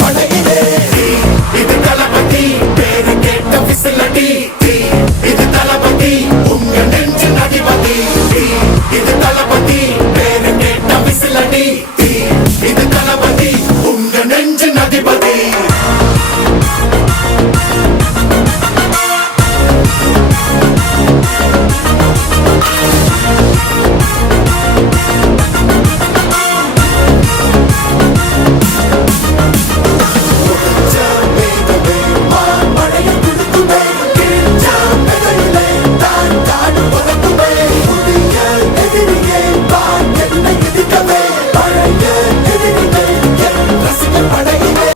படையிலே இது தளபதி பேரு கேட்ட விசிலடி இது தளபதி உங்க நெஞ்சின் அதிபதி இது தளபதி பேரு கேட்ட விசிலடி இது தளபதி உங்க நெஞ்சின் அதிபதி